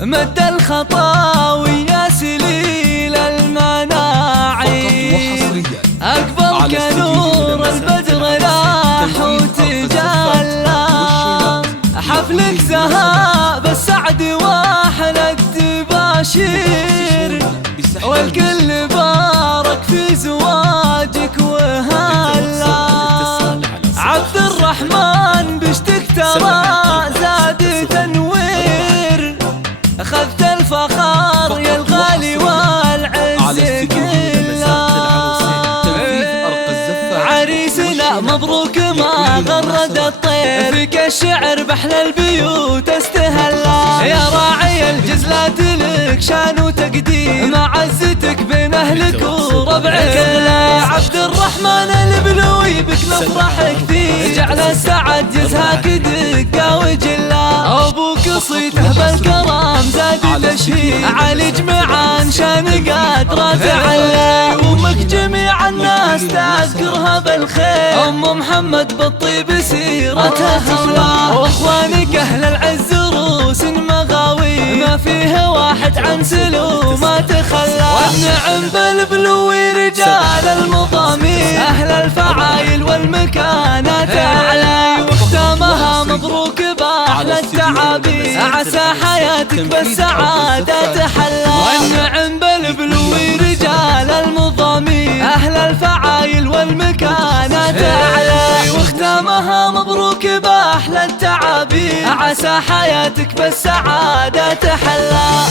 مد الخطاوي يا سليل المناعي، أقبل كنور البدر لاح وتجلى. حفلك زهاب السعد واحلى التباشير، والكل بارك في زواجك وهلا. عبد الرحمن بشتك ترى زاد تنوير، أخذت الفخار يا الغالي والعز كله. عريسنا مبروك ما غرد الطير، فيك الشعر بحلى البيوت استهلا. يا راعي الجزلات لك شان وتقدير، معزتك بين اهلك وربعك. عبد الرحمن البلوي بك نفرح كثير، جعل السعد جزهاك دقة وجلا. ابوك صيته بالكرم زاد تشهير، علي جمعان شان قادرة تعلى. وامك جميع الناس تذكرها بالخير، ام محمد بالطيب سيرتها هولا. واخوانك اهل العز روس مغاوي، ما فيه واحد عن سلومه تخلى. والنعم بالبلوي رجال المضامين، اهل الفعايل والمكانات اعلى. واختامها مبروك باحلى التعابير، عسى حياتك بالسعاده تحلى. والنعم بالبلوي رجال المضامين، اهل الفعايل والمكانات اعلى. واختامها مبروك باحلى التعابير، عسى حياتك بالسعاده تحلى.